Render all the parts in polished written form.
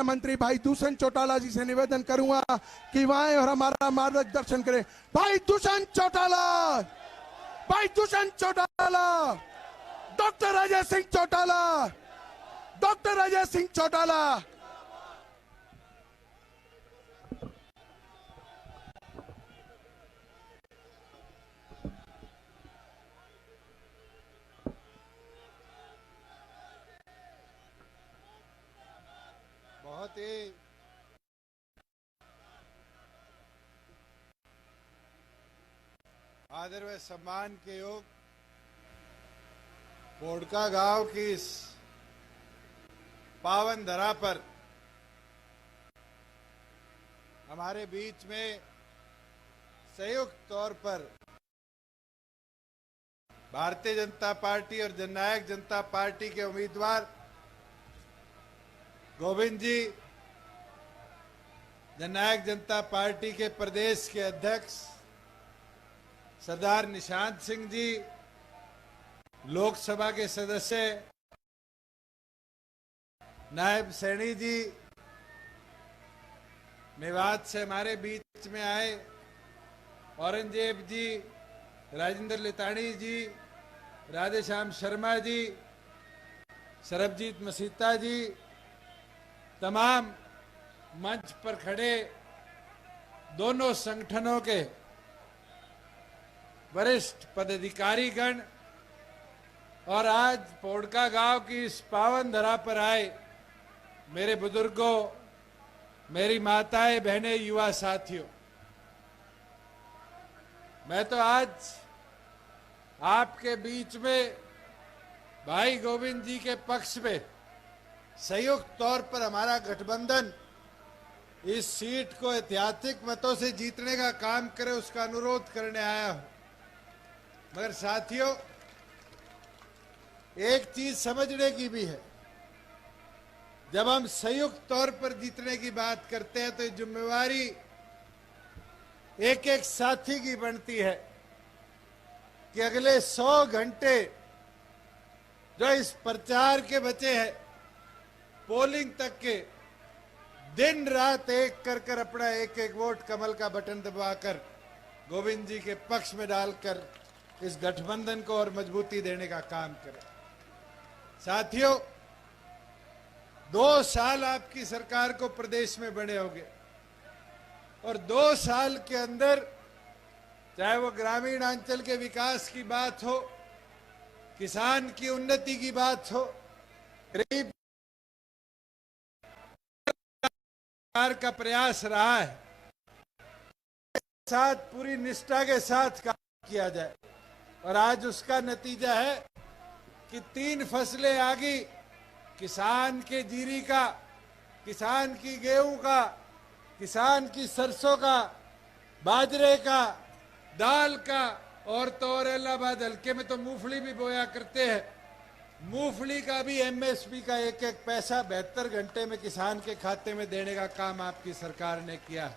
मुख्यमंत्री भाई दुष्यंत चौटाला जी से निवेदन करूंगा कि वहां और हमारा मार्गदर्शन करें। भाई दुष्यंत चौटाला, भाई दुष्यंत चौटाला, डॉक्टर अजय सिंह चौटाला, डॉक्टर अजय सिंह चौटाला। बहुत ही आदर व सम्मान के योग पोड़का गांव की इस पावन धरा पर हमारे बीच में संयुक्त तौर पर भारतीय जनता पार्टी और जननायक जनता पार्टी के उम्मीदवार गोविंद जी, जननायक जनता पार्टी के प्रदेश के अध्यक्ष सरदार निशांत सिंह जी, लोकसभा के सदस्य नायब सैनी जी, मेवात से हमारे बीच में आए औरंगजेब जी, राजेंद्र लितानी जी, राधेश्याम शर्मा जी, सरबजीत मसीता जी, तमाम मंच पर खड़े दोनों संगठनों के वरिष्ठ पदाधिकारीगण और आज पोड़का गांव की इस पावन धरा पर आए मेरे बुजुर्गों, मेरी माताएं, बहनें, युवा साथियों, मैं तो आज आपके बीच में भाई गोविंद जी के पक्ष में संयुक्त तौर पर हमारा गठबंधन इस सीट को ऐतिहासिक मतों से जीतने का काम करे उसका अनुरोध करने आया हूं। मगर साथियों, एक चीज समझने की भी है, जब हम संयुक्त तौर पर जीतने की बात करते हैं तो जिम्मेवारी एक एक साथी की बनती है कि अगले 100 घंटे जो इस प्रचार के बचे हैं, पोलिंग तक के, दिन रात एक कर कर अपना एक एक वोट कमल का बटन दबाकर गोविंद जी के पक्ष में डालकर इस गठबंधन को और मजबूती देने का काम करें। साथियों, 2 साल आपकी सरकार को प्रदेश में बने होंगे और 2 साल के अंदर चाहे वो ग्रामीण अंचल के विकास की बात हो, किसान की उन्नति की बात हो, गरीब का प्रयास रहा है, साथ पूरी निष्ठा के साथ काम किया जाए और आज उसका नतीजा है कि 3 फसलें आ गई, किसान के जीरी का, किसान की गेहूं का, किसान की सरसों का, बाजरे का, दाल का, और तो और इलाहाबाद हल्के में तो मूंगफली भी बोया करते हैं, मूंगफली का भी एमएसपी का एक एक पैसा 72 घंटे में किसान के खाते में देने का काम आपकी सरकार ने किया।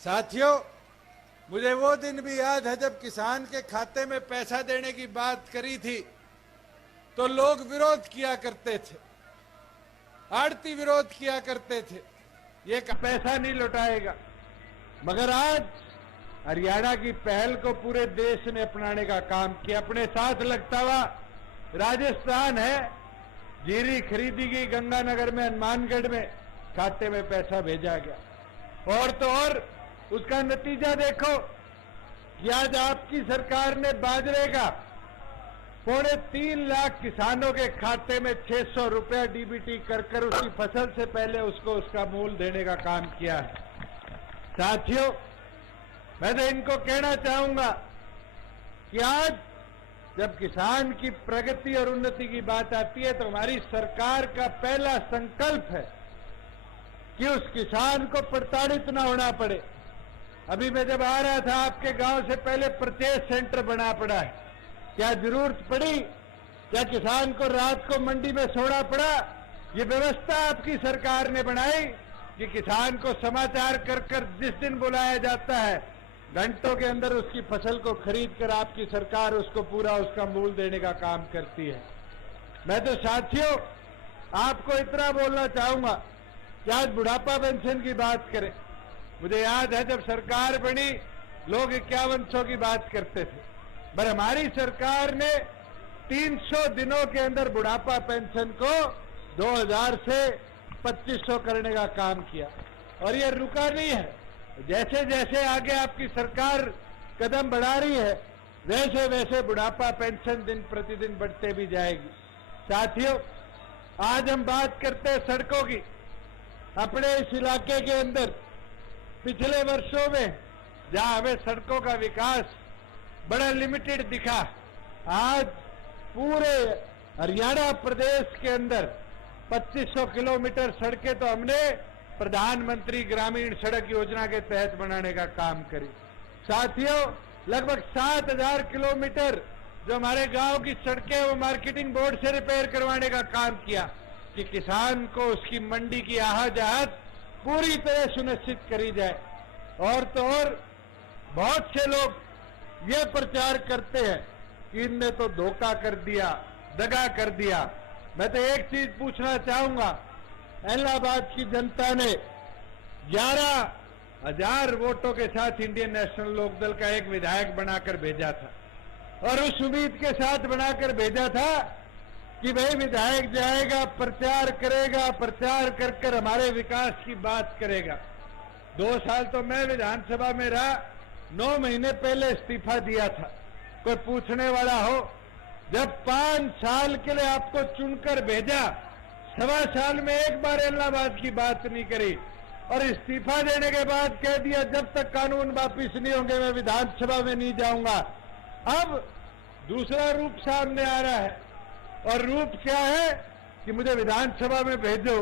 साथियों, मुझे वो दिन भी याद है जब किसान के खाते में पैसा देने की बात करी थी तो लोग विरोध किया करते थे, आड़ती विरोध किया करते थे, ये पैसा नहीं लौटाएगा। मगर आज हरियाणा की पहल को पूरे देश ने अपनाने का काम किया। अपने साथ लगता हुआ राजस्थान है, जीरी खरीदी गई गंगानगर में, हनुमानगढ़ में, खाते में पैसा भेजा गया। और तो और उसका नतीजा देखो कि आज आपकी सरकार ने बाजरे का 3.25 लाख किसानों के खाते में 600 रुपया डीबीटी कर उसकी फसल से पहले उसको उसका मूल देने का काम किया है। साथियों, मैं तो इनको कहना चाहूंगा कि आज जब किसान की प्रगति और उन्नति की बात आती है तो हमारी सरकार का पहला संकल्प है कि उस किसान को प्रताड़ित न होना पड़े। अभी मैं जब आ रहा था आपके गांव से पहले परचेज सेंटर बना पड़ा है। क्या जरूरत पड़ी? क्या किसान को रात को मंडी में सोना पड़ा? ये व्यवस्था आपकी सरकार ने बनाई कि किसान को समाचार कर जिस दिन बुलाया जाता है घंटों के अंदर उसकी फसल को खरीद कर आपकी सरकार उसको पूरा उसका मूल देने का काम करती है। मैं तो साथियों आपको इतना बोलना चाहूंगा कि आज बुढ़ापा पेंशन की बात करें। मुझे याद है जब सरकार बनी लोग 5100 की बात करते थे, पर हमारी सरकार ने 300 दिनों के अंदर बुढ़ापा पेंशन को 2000 से 2500 करने का काम किया और ये रुका नहीं है। जैसे जैसे आगे आपकी सरकार कदम बढ़ा रही है वैसे वैसे बुढ़ापा पेंशन दिन प्रतिदिन बढ़ते भी जाएगी। साथियों, आज हम बात करते हैं सड़कों की। अपने इस इलाके के अंदर पिछले वर्षों में जहां हमें सड़कों का विकास बड़ा लिमिटेड दिखा, आज पूरे हरियाणा प्रदेश के अंदर 2500 किलोमीटर सड़कें तो हमने प्रधानमंत्री ग्रामीण सड़क योजना के तहत बनाने का काम करी। साथियों, लगभग 7000 किलोमीटर जो हमारे गांव की सड़कें वो मार्केटिंग बोर्ड से रिपेयर करवाने का काम किया कि किसान को उसकी मंडी की आहाजात पूरी तरह सुनिश्चित करी जाए। और तो और बहुत से लोग ये प्रचार करते हैं कि इनने तो धोखा कर दिया, दगा कर दिया। मैं तो एक चीज पूछना चाहूंगा, इलाहाबाद की जनता ने 11,000 वोटों के साथ इंडियन नेशनल लोकदल का एक विधायक बनाकर भेजा था और उस उम्मीद के साथ बनाकर भेजा था कि भाई विधायक जाएगा, प्रचार करेगा, प्रचार कर कर हमारे विकास की बात करेगा। 2 साल तो मैं विधानसभा में रहा, 9 महीने पहले इस्तीफा दिया था। कोई पूछने वाला हो, जब 5 साल के लिए आपको चुनकर भेजा, 1.25 साल में एक बार इलाहाबाद की बात नहीं करी और इस्तीफा देने के बाद कह दिया जब तक कानून वापिस नहीं होंगे मैं विधानसभा में नहीं जाऊंगा। अब दूसरा रूप सामने आ रहा है और रूप क्या है कि मुझे विधानसभा में भेजो।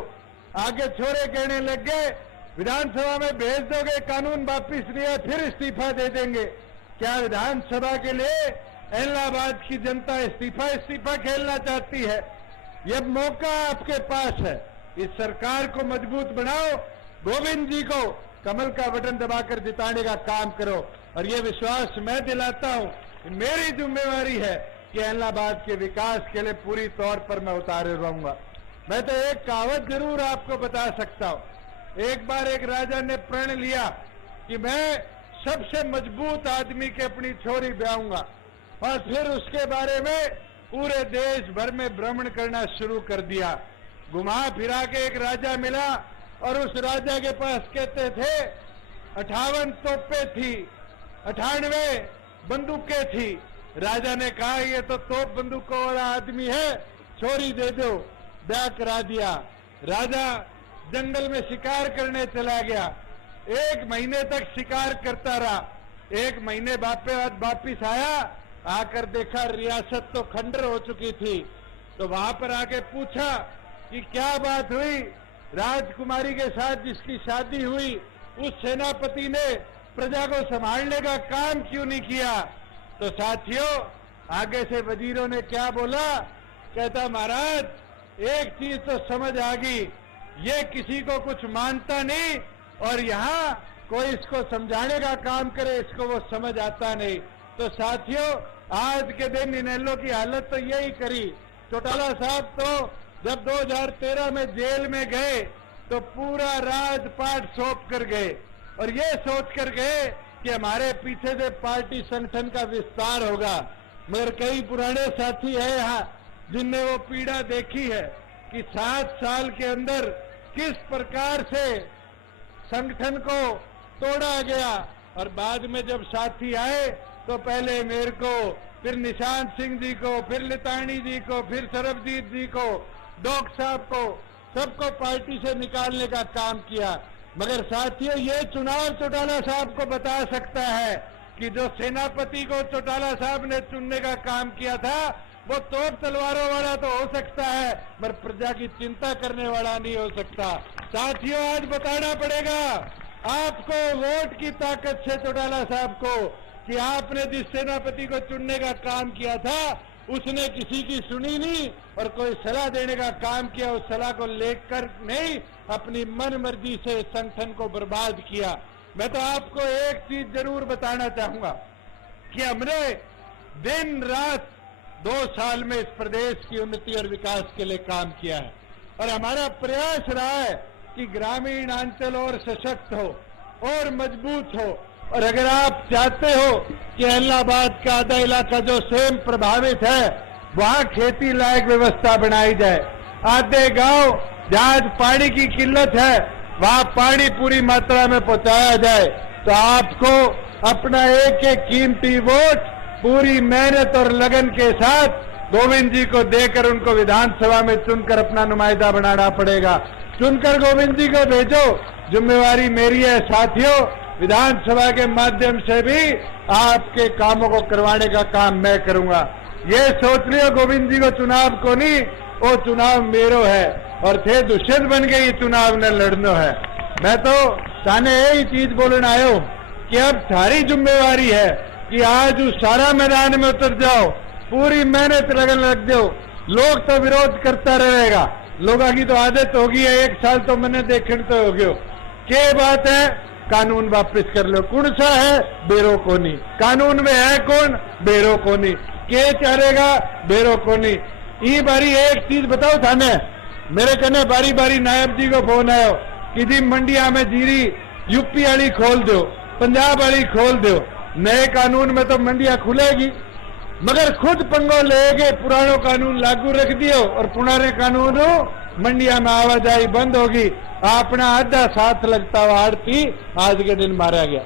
आगे छोरे कहने लग गए विधानसभा में भेज दोगे, कानून वापिस नहीं है, फिर इस्तीफा दे देंगे। क्या विधानसभा के लिए इलाहाबाद की जनता इस्तीफा खेलना चाहती है? यह मौका आपके पास है, इस सरकार को मजबूत बनाओ, गोविंद जी को कमल का बटन दबाकर जिताने का काम करो। और यह विश्वास मैं दिलाता हूं, मेरी जिम्मेवारी है कि इलाहाबाद के विकास के लिए पूरी तौर पर मैं उतारे रहूंगा। मैं तो एक कहावत जरूर आपको बता सकता हूं। एक बार एक राजा ने प्रण लिया कि मैं सबसे मजबूत आदमी के अपनी छोरी ब्याहूंगा और फिर उसके बारे में पूरे देश भर में भ्रमण करना शुरू कर दिया। घुमा फिरा के एक राजा मिला और उस राजा के पास कहते थे 58 तोपें थी, 98 बंदूकें थी। राजा ने कहा ये तो तोप बंदूकों वाला आदमी है, छोरी दे दो। ब्याह करा दिया। राजा जंगल में शिकार करने चला गया। 1 महीने तक शिकार करता रहा। 1 महीने बाद वापिस आया, आकर देखा रियासत तो खंडर हो चुकी थी। तो वहां पर आके पूछा कि क्या बात हुई, राजकुमारी के साथ जिसकी शादी हुई उस सेनापति ने प्रजा को संभालने का काम क्यों नहीं किया? तो साथियों, आगे से वजीरों ने क्या बोला, कहता महाराज एक चीज तो समझ आ गई, ये किसी को कुछ मानता नहीं और यहाँ कोई इसको समझाने का काम करे इसको वो समझ आता नहीं। तो साथियों, आज के दिन इनेलो की हालत तो यही करी। चौटाला साहब तो जब 2013 में जेल में गए तो पूरा राजपाट सौंप कर गए और ये सोच कर गए कि हमारे पीछे से पार्टी संगठन का विस्तार होगा। मगर कई पुराने साथी है यहाँ जिनने वो पीड़ा देखी है कि 7 साल के अंदर किस प्रकार से संगठन को तोड़ा गया और बाद में जब साथी आए तो पहले मेरे को, फिर निशांत सिंह जी को, फिर लितानी जी को, फिर सरबजीत जी को, डॉक्टर साहब को, सबको पार्टी से निकालने का काम किया। मगर साथियों, ये चुनाव चौटाला साहब को बता सकता है कि जो सेनापति को चौटाला साहब ने चुनने का काम किया था वो तोप तलवारों वाला तो हो सकता है मगर प्रजा की चिंता करने वाला नहीं हो सकता। साथियों, आज बताना पड़ेगा आपको वोट की ताकत से चौटाला साहब को कि आपने जिस सेनापति को चुनने का काम किया था उसने किसी की सुनी नहीं और कोई सलाह देने का काम किया, उस सलाह को लेकर नहीं अपनी मन मर्जी से संगठन को बर्बाद किया। मैं तो आपको एक चीज जरूर बताना चाहूंगा कि हमने दिन रात 2 साल में इस प्रदेश की उन्नति और विकास के लिए काम किया है और हमारा प्रयास रहा है कि ग्रामीण अंचल और सशक्त हो और मजबूत हो। और अगर आप चाहते हो कि इलाहाबाद का आधा इलाका जो स्वयं प्रभावित है वहां खेती लायक व्यवस्था बनाई जाए, आधे गांव जहां पानी की किल्लत है वहां पानी पूरी मात्रा में पहुंचाया जाए, तो आपको अपना एक एक कीमती वोट पूरी मेहनत और लगन के साथ गोविंद जी को देकर उनको विधानसभा में चुनकर अपना नुमाइंदा बनाना पड़ेगा। चुनकर गोविंद जी को भेजो, जिम्मेवारी मेरी है साथियों। विधानसभा के माध्यम से भी आपके कामों को करवाने का काम मैं करूंगा। ये सोच लियो गोविंद जी को चुनाव को नहीं, वो चुनाव मेरो है और थे दुष्यंत बन के ये चुनाव न लड़नो है। मैं तो ताने यही चीज बोलना आयो कि अब सारी जिम्मेवारी है कि आज उस सारा मैदान में उतर जाओ, पूरी मेहनत लगन लग जाओ। लोग तो विरोध करता रहेगा, लोगों की तो आदत होगी है, एक साल तो मैंने देखने तो हो गयो के बात है कानून वापस कर लो। कौन सा है बेरो को नहीं, कानून में है कौन बेरो को नहीं, के चाहेगा बेरो को नहीं। ई बारी एक चीज बताओ थाने, मेरे कने बारी बारी नायब जी को फोन आयो कि जी मंडिया में जीरी यूपी वाली खोल दो, पंजाब वाली खोल दो। नए कानून में तो मंडिया खुलेगी, मगर खुद पंगो लेके पुरानो कानून लागू रख दियो और पुराने कानून मंडिया में आवाजाही बंद होगी। अपना आधा साथ लगता हुआ आड़ती आज के दिन मारा गया।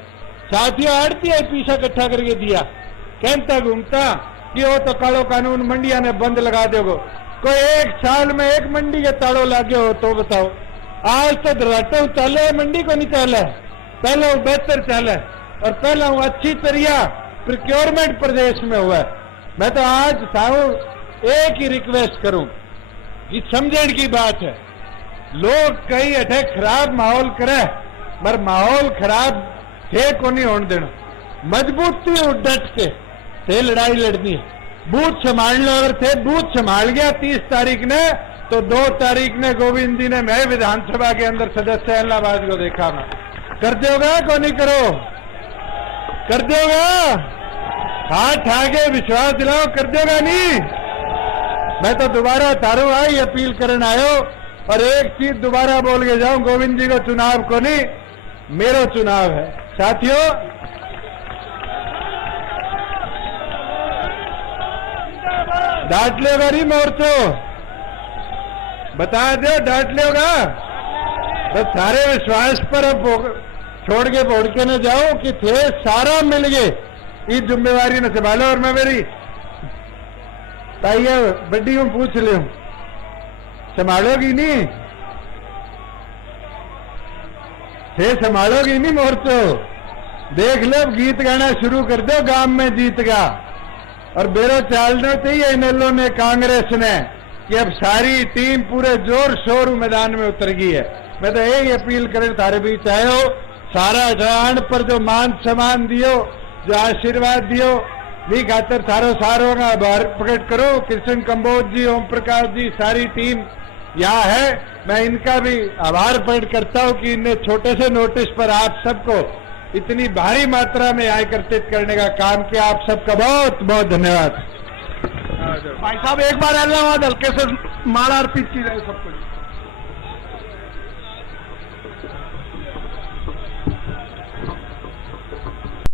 साथियों आड़ती है पीछा इकट्ठा करके दिया, कहता घूमता कि वो तो कालो कानून मंडिया ने बंद लगा दोगे। कोई एक साल में एक मंडी के ताड़ो लागे हो तो बताओ। आज तो धराटा चले मंडी को नहीं चले, पहले वो बेहतर चले और पहले वो अच्छी तरिया प्रोक्योरमेंट प्रदेश में हुआ है। मैं तो आज साहू एक ही रिक्वेस्ट करूं कि समझण की बात है, लोग कई अठे खराब माहौल करे मगर माहौल खराब थे को नहीं होने देना, मजबूती डट के थे लड़ाई लड़नी है। बूथ संभाल लो, अगर थे बूथ संभाल गया 30 तारीख ने तो 2 तारीख ने गोविंद जी ने मैं विधानसभा के अंदर सदस्य इलाहाबाद को देखा मैं। कर दोगा को नहीं करो, कर दोगा हाथ आगे विश्वास दिलाओ, कर दोगा नहीं। मैं तो दोबारा तारू आई अपील करने आयो और एक चीज दोबारा बोल के जाऊं, गोविंद जी को चुनाव को नहीं मेरो चुनाव है। साथियों डांट लेगा नहीं मोर्चो, बता दो डांट लेगा तो सारे विश्वास पर अब छोड़ के बोड़ के न जाओ कि थे सारा मिल गए इस जिम्मेवारी न संभालो। और मैं मेरी ताइया बड्डी में पूछ ले संभालोगी नहीं, थे संभालोगी नहीं मोर्चो। देख लो गीत गाना शुरू कर दो गांव में जीत गा और बेरो चालना चाहिए इनेलो ने कांग्रेस ने कि अब सारी टीम पूरे जोर शोर मैदान में उतर गई है। मैं तो यही अपील करें थारे बीच आयो, सारा जहान पर जो मान सम्मान दियो, जो आशीर्वाद दियो भी खातर थारो सारों का आभार प्रकट करो। कृष्ण कंबोज जी, ओम प्रकाश जी, सारी टीम यहाँ है, मैं इनका भी आभार प्रकट करता हूँ कि इन्हें छोटे से नोटिस पर आप सबको इतनी भारी मात्रा में एकत्रित करने का काम किया। आप सबका बहुत बहुत धन्यवाद। भाई साहब एक बार इलाहाबाद हल्के से माला अर्पित की जाए सबको।